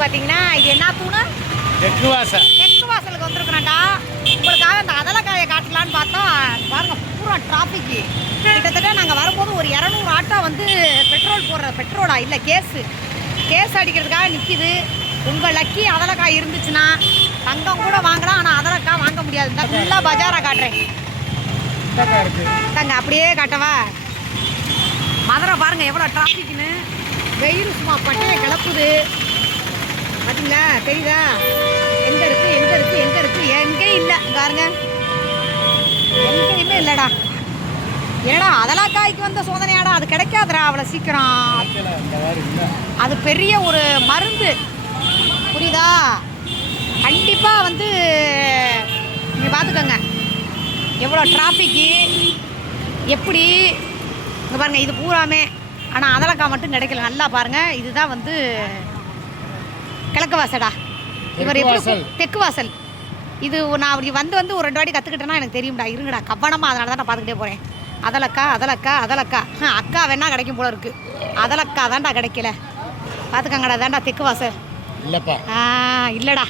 பார்த்தீங்கன்னா இது என்ன தூணு? தெற்கு வாசல். தெற்கு வாசலுக்கு வந்திருக்கிறேன்டா. உங்களுக்காக அந்த அதலக்காயை காட்டலான்னு பார்த்தோம். பாருங்க பூரா டிராஃபிக்கு. கிட்டத்தட்ட நாங்கள் வரும்போது ஒரு 200 ஆட்டோ வந்து பெட்ரோலா இல்லை கேஸ் அடிக்கிறதுக்காக நிற்கிது. உங்கள் லக்கி அதலக்காய் இருந்துச்சுன்னா தங்கம் கூட வாங்கலாம். ஆனால் அதலக்காய் வாங்க முடியாது. இந்த ஃபுல்லாக பஜாராக காட்டுறேன். தங்க அப்படியே காட்டவா? மதுரை பாருங்க எவ்வளோ டிராஃபிக்னு. வெயில் சும்மா பட்டையை கிளப்புது பார்த்தீங்களா? தெரியுதா? எங்கே இருக்குது எங்கே இல்லை பாருங்க, எங்கேயுமே இல்லைடா. ஏடா அதெல்லாம் காய்க்கு வந்த சோதனையாடா, அது கிடைக்காதுடா அவ்வளோ சீக்கிரம். அது பெரிய ஒரு மருந்து, புரியுதா? கண்டிப்பாக வந்து நீங்கள் பார்த்துக்கோங்க எவ்வளோ டிராஃபிக்கு எப்படி இங்கே பாருங்கள். இது பூராமே. ஆனால் அதலக்காய் மட்டும் கிடைக்கல. நல்லா பாருங்கள். இதுதான் வந்து கிழக்கு வாசடா. இவர் எப்படி தெற்கு வாசல். இது நான் அப்படி வந்து ஒரு 2 வாட்டி கற்றுக்கிட்டேன்னா எனக்கு தெரியும்டா. இருங்கடா கவனமாக, அதனால தான் நான் பார்த்துக்கிட்டே போகிறேன். அதலக்கா அக்கா வேணா கிடைக்கும் போல இருக்குது. அதலக்கா தான்டா கிடைக்கல. பார்த்துக்கங்கடா. தான்டா தெற்கு வாசல். இல்லைப்பா. இல்லைடா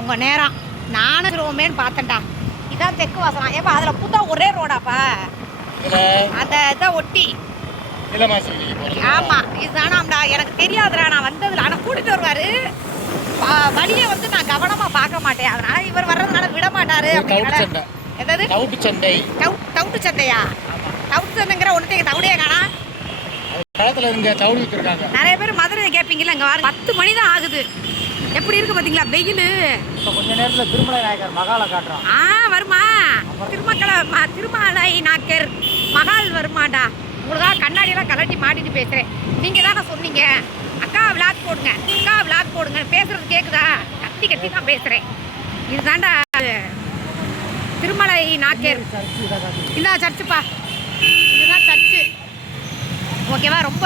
உங்கள் நேரம் நானும் ரோமேன்னு பார்த்தேன்டா. இதான் தெற்கு வாசலாம். ஏப்பா அதில் புத்தா ஒரே ரோடாப்பா, அந்த இதை ஒட்டி. ஆமாம் இதுதானாம்டா. எனக்கு தெரியாதுடா, நான் வந்ததில். ஆனால் கூட்டிகிட்டு வருவார். வழியை வந்து நான் கவனமாக பார்க்க மாட்டேன். அதனால் இவர் வர்றதுனால விட மாட்டார். எதாவது டவுட்டு சந்தையா? டவுட்டு சந்தைங்கிற ஒன்றுத்தையும் தவுடையே காணா. நிறைய பேர் மதுரை கேட்பீங்கல்ல. இங்கே வர 10 மணி தான் ஆகுது. எப்படி இருக்கு பார்த்தீங்களா வெயில்? கொஞ்ச நேரத்தில் திருமலை நாயக்கர் மகாலை காட்டுறோம். வருமா? திருமலை நாயக்கர் மகால் வருமாடா. உங்களுக்காக கண்ணாடியெல்லாம் கலட்டி மாட்டிட்டு பேசுகிறேன். நீங்கள் தானே சொன்னீங்க அக்கா விளாக் போடுங்க பேசுறது கேட்குதா? கத்தி தான் பேசுகிறேன். இதுதான்டா திருமலை நாயக்கர். இதான் சர்ச்சுப்பா, இதுதான் சர்ச்சு. ஓகேவா? ரொம்ப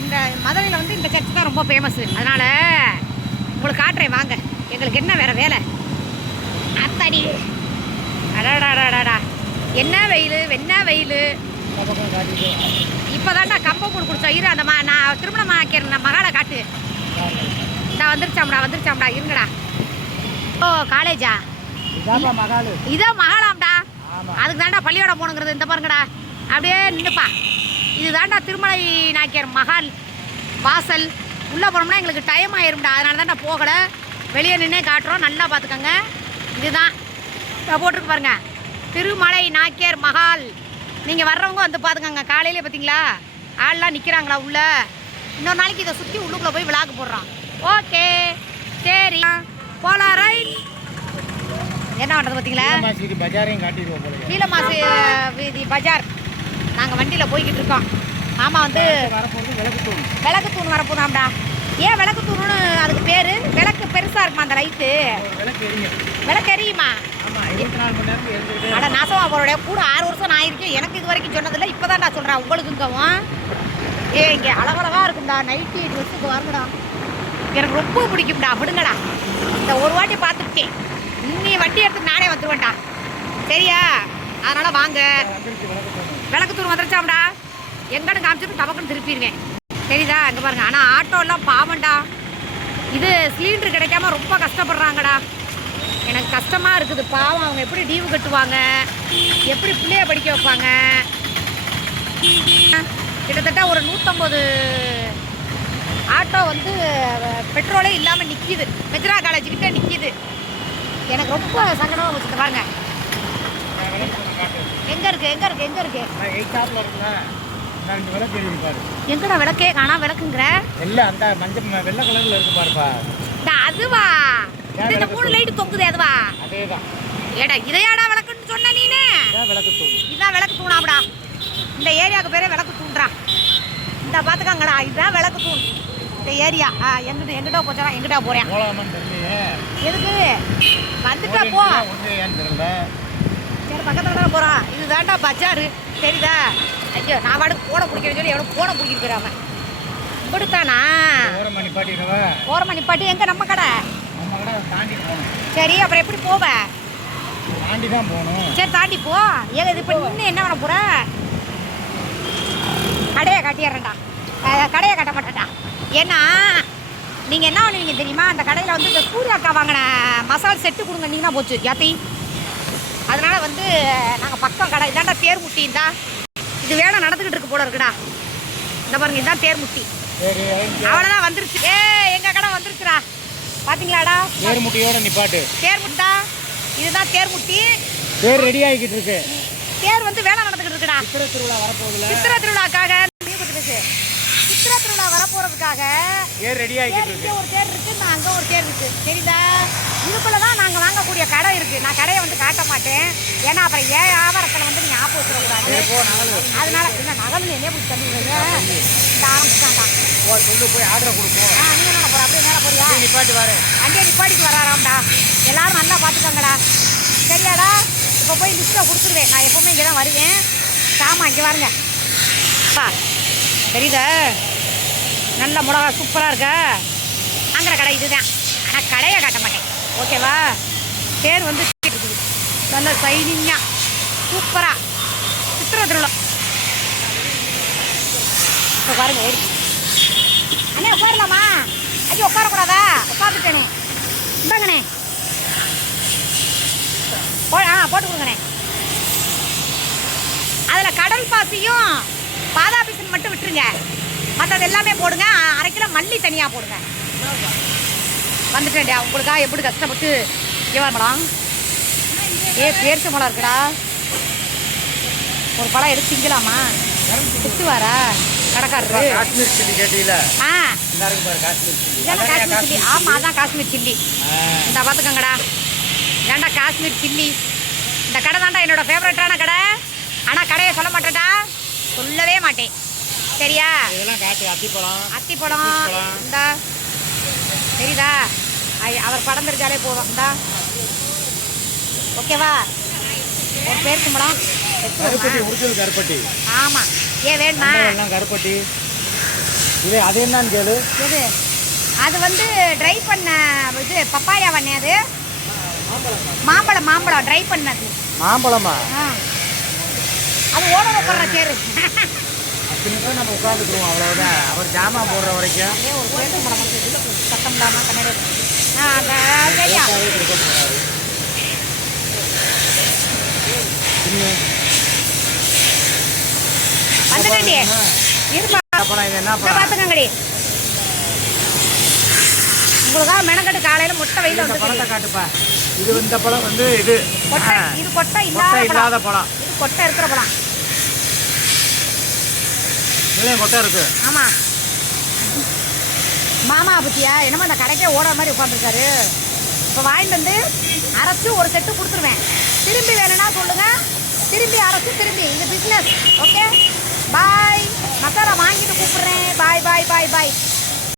இந்த மதுரையில் வந்து இந்த சர்ச்சு தான் ரொம்ப ஃபேமஸ்ஸு. அதனால் உங்களுக்கு காட்டுறேன் வாங்க. எங்களுக்கு என்ன வேறு வேலை? அத்தாடி அடாடாடாடா, என்ன வெயில். இப்போ தான்டா கம்பம் கூடு குடிச்சோம். இரு அந்த நான் திருமணம் ஆக்கிறேன். மகாலை காட்டு. நான் வந்துருச்சாம்டா. இருங்கடா. ஓ காலேஜா? இதான் மகாலாம்டா. அதுக்கு தான்டா பள்ளியோட போகணுங்கிறது. இந்த பாருங்கடா அப்படியே நின்றுப்பா. இது தான்டா திருமலை நாயக்கர் மகால் வாசல். உள்ளே போனோம்னா எங்களுக்கு டைம் ஆயிரும்டா. அதனால தான் நான் போகலை. வெளியே நின்னே காட்டுறோம். நல்லா பார்த்துக்கோங்க. இதுதான் போட்டிருக்கு பாருங்க, திருமலை நாயக்கர் மகால். நீங்கள் வர்றவங்க வந்து பார்த்துக்கோங்க. காலையிலே பார்த்தீங்களா ஆள்லாம் நிற்கிறாங்களா உள்ள. இன்னொரு நாளைக்கு இதை சுற்றி உள்ளுக்குள்ளே போய் விளாக்கு போடுறோம். ஓகே சரி போலாம். ரைட். என்ன பண்ணுறது பார்த்தீங்களா? கீழமாசி வீதி பஜார். நாங்கள் வண்டியில் போய்கிட்டு இருக்கோம். ஆமாம் வந்து விளக்கு தூண் வரப்போதாம்டா. ஏன் விளக்கு தூணுன்னு அதுக்கு பேர்? விளக்கு பெருசாக இருக்குமா அந்த லைட்டு? விளக்கு எரியுமா? ஆனால் நாசமா போகிறோடைய கூட 6 வருஷம் நான் இருக்கேன். எனக்கு இது வரைக்கும் சொன்னதில்லை. இப்போ தான் நான் சொல்கிறேன் உங்களுக்குங்கவும். இங்கே அழகழகாக இருக்கும்டா. நைட்டு 8 வருஷத்துக்கு வரணுடா. எனக்கு ரொம்ப பிடிக்கும்டா. விடுங்கடா. இந்த ஒரு வாட்டி பார்த்துக்கிட்டேன். இன்னி வண்டி எடுத்து நானே வந்துடுவேன்டா. சரியா? அதனால் வாங்க. விளக்கு தூண் வந்துருச்சாம்டா. எங்கன்னு காமிச்சிட்டு டபக்குன்னு திருப்பிடுவேன். தெரியுதா? அங்கே பாருங்க. ஆனால் ஆட்டோலாம் பாவண்டா. இது சிலிண்டர் கிடைக்காம ரொம்ப கஷ்டப்படுறாங்கடா. எனக்கு கஷ்டமாக இருக்குது. பாவம். அவங்க எப்படி டீவு கட்டுவாங்க, எப்படி பிள்ளைய படிக்க வைப்பாங்க? கிட்டத்தட்ட ஒரு 150 ஆட்டோ வந்து பெட்ரோலே இல்லாமல் நிற்கிது. மெஜ்ரா காலேஜுக்கிட்ட நிற்கிது. எனக்கு ரொம்ப சங்கடமாக வச்சுட்டு பாருங்க. எங்கே இருக்கு? எங்கடா விளக்கே காணா? விளக்குங்கிற அந்த மஞ்சள் வெள்ளை கலர்ல இருக்கு பாருப்பா. அதுவா? இந்த 3 லைட் தொங்குது அதுவா? அதேதான். ஏடா இதையாடா விளக்குன்னு சொன்ன நீனு? இதான் விளக்கு தூணாம்டா. இந்த ஏரியாவுக்கு பேரே விளக்கு தூண்றா. இந்த பார்த்துக்காங்கடா, இதுதான் விளக்கு தூண் இந்த ஏரியா. எங்கிட்ட போச்சா? எங்கிட்ட போறேன்? எதுக்கு வந்துட்டா போ. சரி பக்கத்தில் தானே போகிறான். இதுதான்டா பஜாரு. தெரியுதா? ஐயோ நான் வாடகை போனை பிடிக்கிறேன்னு சொல்லி எவ்வளோ போனை பிடிக்கிறான் அவன். இப்படித்தானா? ஓரமாக நிப்பாட்டி. எங்கே நம்ம கடை? சரி அப்புறம் எப்படி போவேன்? சரி தாண்டி போ. ஏங்க இது இப்போ இன்னும் என்ன பண்ண போகிற? கடையை கட்டிடுறேன்டா. கடையை கட்ட மாட்டேன்டா. ஏன்னா நீங்கள் என்ன பண்ணுவீங்க தெரியுமா, அந்த கடையில் வந்து இந்த சூர்யா அக்கா வாங்கின மசாலா செட்டு கொடுங்கன்னீங்கன்னா போச்சு யாத்தி. அதனால் வந்து நாங்கள் பக்கம் கடை இதாண்டா தேர்முட்டி. இந்தா இது வேலை நடந்துக்கிட்டு இருக்கு போல இருக்குடா. இந்த பாருங்க, இதுதான் தேர்முட்டி. அவ்வளோதான் வந்துருச்சு. எங்கள் கடை வந்துருச்சுடா, பார்த்தீங்களாடா. தேர்முட்டியோட நிப்பாட்டு. தேர்முட்டா, இதுதான் தேர்முட்டி. தேர் ரெடி ஆகிக்கிட்டு இருக்கு. தேர் வந்து வேலை நடந்துக்கிட்டு இருக்குடா. சித்திரை திருவிழா வரப்போகுதுல. சித்திரை திருவிழாக்காக சித்திரை திருவிழா வரப்போறதுக்காக தேர் ரெடி ஆகிக்கிட்டு இருக்கு. ஒரு தேர் இருக்கு, நான் அங்கே ஒரு தேர் இருக்கு, தெரியுதா. இதுக்குள்ள தான் நாங்கள் வாங்கக்கூடிய கடை இருக்கு. நான் கடையை வந்து காட்ட மாட்டேன், ஏன்னா அப்புறம் ஏன் வியாபாரத்தில் வந்து நீங்கள் ஆப்பு வச்சிடக்கூடாது. அதனால இல்லை நகல் என்ன பிடிச்சி தந்துடுறீங்க. இந்த ஆரம்பிச்சாண்டா சொல்லு, போய் ஆர்டர் கொடுப்போம். நீங்கள் என்ன போகிற, அப்படியே நேரம் போறியா? நிப்பாட்டி வரேன். அங்கேயே நிப்பாட்டிட்டு வராராம்டா. எல்லாரும் நல்லா பார்த்துக்கோங்கடா, சரியாடா. இப்போ போய் லிஸ்ட்டை கொடுத்துருவேன். நான் எப்போவுமே இங்கே தான் வருவேன். ஆமாம், இங்கே வாருங்க பா, தெரியுதா. நல்ல மிளகா சூப்பராக இருக்கா. வாங்குற கடை இதுதான், ஆனால் கடையை காட்ட மாட்டேன், ஓகேவா. பேர் வந்து நல்ல சைனிங்காக சூப்பராக சித்திரை திருவிழா. இப்போ பாருங்க ஏறி. அண்ணே உட்காரலாமா? ஐயோ உட்காரக்கூடாதா? உட்காந்துட்டேனே. இந்தாங்கண்ணே போட்டு கொடுங்கண்ணே. அதில் கடல் பாசியும் பாதா பீசன் மட்டும் விட்டுருங்க, மற்றது எல்லாமே போடுங்க. 1/2 கிலோ மல்லி தனியாக போடுங்க. வந்துட்டேன்டா, உங்களுக்காக எப்படி கஷ்டப்பட்டு இவன் பழம் பேரிச்ச பழம் இருக்குடா. ஒரு பழம் எடுத்து திங்கலாமா? திட்டுவாரா கடைக்காரரு? காஷ்மீர் சில்லி கேட்டீங்கள? ஆ, காஷ்மீர் சில்லி. இதான் காஷ்மீர் சில்லி. ஆமாம், அதான் காஷ்மீர் சில்லி. இந்த பார்த்துக்கோங்கடா, ஏன்டா காஷ்மீர் சில்லி. இந்த கடை தான்டா என்னோட ஃபேவரட்டான கடை. ஆனால் கடையை சொல்ல மாட்டேன்டா, சொல்லவே மாட்டேன், சரியா. இதெல்லாம் காட்டு. அத்திப்பழம் இந்தா தெரியுதா. அவர் படம் தெரிஞ்சாலே போதும். இந்தா ஓகேவா. ஒரு பேரிச்சம்பழம் கருப்பட்டி, ஒரிஜினல் கருப்பட்டி. ஆமாம். ஏன் வேணுமா? எல்லாம் கருப்பட்டி. இது அது என்னன்னு கேளு. எது அது வந்து ட்ரை பண்ண இது பப்பாயா பண்ணே. அது மாம்பழம் ட்ரை பண்ணது. மாம்பழமா? அது ஓட போடுற சேரு. நம்ம உட்காந்துக்குருவோம், அவ்வளோதான். அவர் ஜாமான் போடுற வரைக்கும் ஒரு பேருந்து படம் சத்தம் இல்லாமல் கண்ணாடி சரியா. வந்துட்டே இருப்பா. என்ன பார்த்துக்கங்கடி, உங்களுக்காக மெனக்கட்டு காலையில் முட்டை வெயில் வந்து பழத்தை காட்டுப்பா. இது இந்த பழம் வந்து இது கொட்டை. இது கொட்டை இல்லாத பழம். இது கொட்டை இருக்கிற பழம். இதுலேயும் கொட்டை இருக்கு. ஆமாம். மாமா பத்தியா என்னமோ அந்த கடைக்கே ஓடுற மாதிரி உட்காந்துருக்காரு. இப்போ வாங்கிட்டு வந்து அரைச்சி ஒரு செட்டு கொடுத்துருவேன். திரும்பி வேணும்னா சொல்லுங்கள், திரும்பி அரைச்சி திரும்பி. இது பிஸ்னஸ், ஓகே. பாய். மசாலா வாங்கிட்டு கூப்பிட்றேன். பாய் பாய் பாய் பாய்.